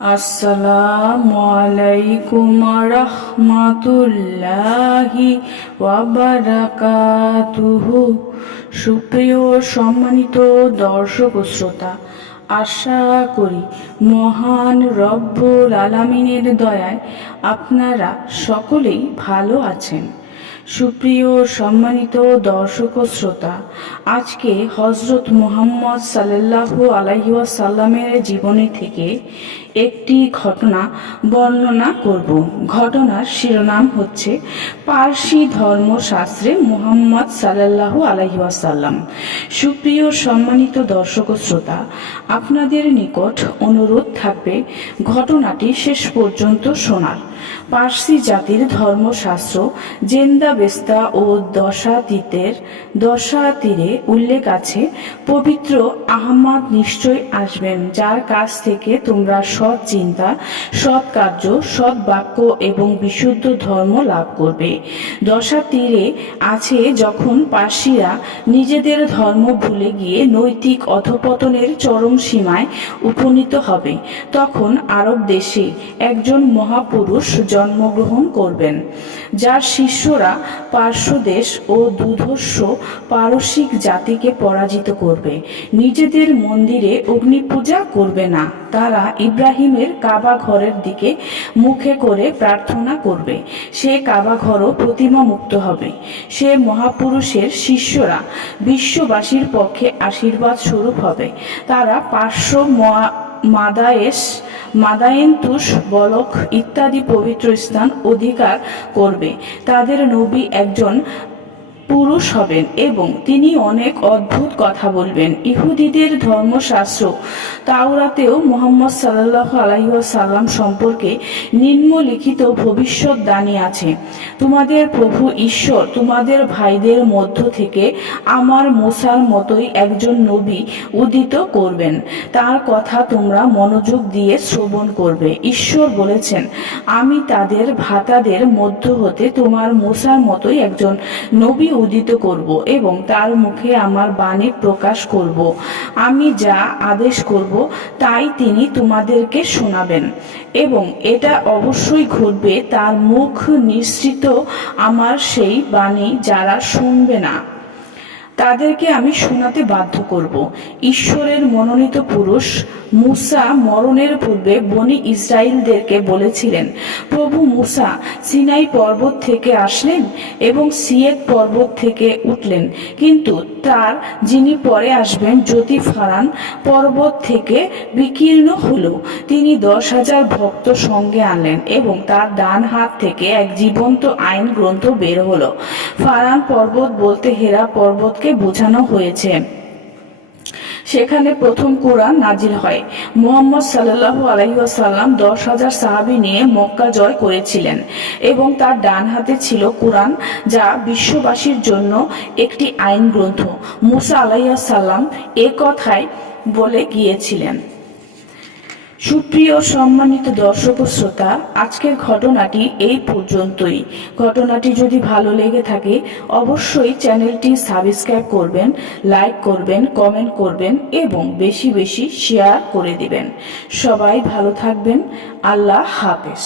আসসালামু আলাইকুম রহমাতুল্লাহি ওয়া বারাকাতুহু। সুপ্রিয় সম্মানিত দর্শক ও শ্রোতা, আশা করি মহান রব্বুল আলামিনের দয়ায় আপনারা সকলেই ভালো আছেন। সুপ্রিয় সম্মানিত দর্শক ও শ্রোতা, আজকে হজরত মুহাম্মদ সাল্লাল্লাহু আলাইহি ওয়াসাল্লামের জীবনী থেকে একটি ঘটনা বর্ণনা করব। ঘটনার শিরোনাম হচ্ছে পার্সি ধর্মশাস্ত্রে মুহাম্মদ সাল্লাল্লাহু আলাইহি ওয়াসাল্লাম। সুপ্রিয় সম্মানিত দর্শক ও শ্রোতা, আপনাদের নিকট অনুরোধ থাকবে ঘটনাটি শেষ পর্যন্ত শোনার। পার্সি জাতির ধর্মশাস্ত্র জেন্দাবেস্তা ও দশাতীরে উল্লেখ আছে, পবিত্র আহমদ নিশ্চয় আসবেন, যার কাছ থেকে তোমরা সৎ চিন্তা, সৎ কার্য, সৎ বাক্য এবং বিশুদ্ধ ধর্ম লাভ করবে। দশাতীরে আছে, যখন পার্সিরা নিজেদের ধর্ম ভুলে গিয়ে নৈতিক অধঃপতনের চরম সীমায় উপনীত হবে, তখন আরব দেশে একজন মহাপুরুষ জন্মগ্রহণ করবেন, যার শিষ্যরা পার্শ্বদেশ ও দুধস্ব পারসিক জাতিকে পরাজিত করবে। নিজেদের মন্দিরে অগ্নিপূজা করবে না, তারা ইব্রাহিমের কাবা ঘরের দিকে মুখে করে প্রার্থনা করবে। সে কাবা ঘরও প্রতিমা মুক্ত হবে। সে মহাপুরুষের শিষ্যরা বিশ্ববাসীর পক্ষে আশীর্বাদ স্বরূপ হবে। তারা পার্শ্ব মাদায়েন্তুস, বলক ইত্যাদি পবিত্র স্থান অধিকার করবে। তাদের নবী একজন পুরুষ হবেন এবং তিনি অনেক অদ্ভুত কথা বলবেন। ইহুদিদের ধর্মশাস্ত্র তাওরাতেও মুহাম্মদ সাল্লাল্লাহু আলাইহি ওয়াসাল্লাম সম্পর্কে নিম্নলিখিত ভবিষ্যদ্বাণী আছে। তোমাদের প্রভু ঈশ্বর তোমাদের ভাইদের মধ্য থেকে আমার মুসার মতোই একজন নবী উদিত করবেন, তার কথা তোমরা মনোযোগ দিয়ে শ্রবণ করবে। ঈশ্বর বলেছেন, আমি তাদের ভ্রাতাদের মধ্য হতে তোমার মুসার মতোই একজন নবী উদিত করব এবং তার মুখে আমার বাণী প্রকাশ করব। আমি যা আদেশ করব তাই তিনি তোমাদেরকে শোনাবেন এবং এটা অবশ্যই ঘটবে। তার মুখ নিঃসৃত আমার সেই বাণী যারা শুনবে না, তাদেরকে আমি শোনাতে বাধ্য করব। ঈশ্বরের মনোনীত পুরুষ মুসা মরণের পূর্বে বনি ইসরায়েলদেরকে বলেছিলেন, প্রভু মুসা সিনাই পর্বত থেকে আসলেন এবং সিয়েত পর্বত থেকে উঠলেন, কিন্তু তার যিনি পরে আসবেন জ্যোতি ফারান পর্বত থেকে বিকীর্ণ হলো। তিনি 10,000 ভক্ত সঙ্গে আনলেন এবং তার ডান হাত থেকে এক জীবন্ত আইন গ্রন্থ বের হলো। ফারান পর্বত বলতে হেরা পর্বতকে বোঝানো হয়েছে। সেখানে প্রথম কোরআন নাজিল হয়। মুহাম্মদ সাল্লাল্লাহু আলাইহি ওয়াসাল্লাম 10,000 সাহাবী নিয়ে মক্কা জয় করেছিলেন এবং তার ডান হাতে ছিল কোরআন, যা বিশ্ববাসীর জন্য একটি আইন গ্রন্থ। মুসা আলাইহিস সালাম এ কথাই বলে গিয়েছিলেন। সুপ্রিয় সম্মানিত দর্শক ও শ্রোতা, আজকের ঘটনাটি এই পর্যন্তই। ঘটনাটি যদি ভালো লেগে থাকে অবশ্যই চ্যানেলটি সাবস্ক্রাইব করবেন, লাইক করবেন, কমেন্ট করবেন এবং বেশি বেশি শেয়ার করে দিবেন। সবাই ভালো থাকবেন। আল্লাহ হাফেজ।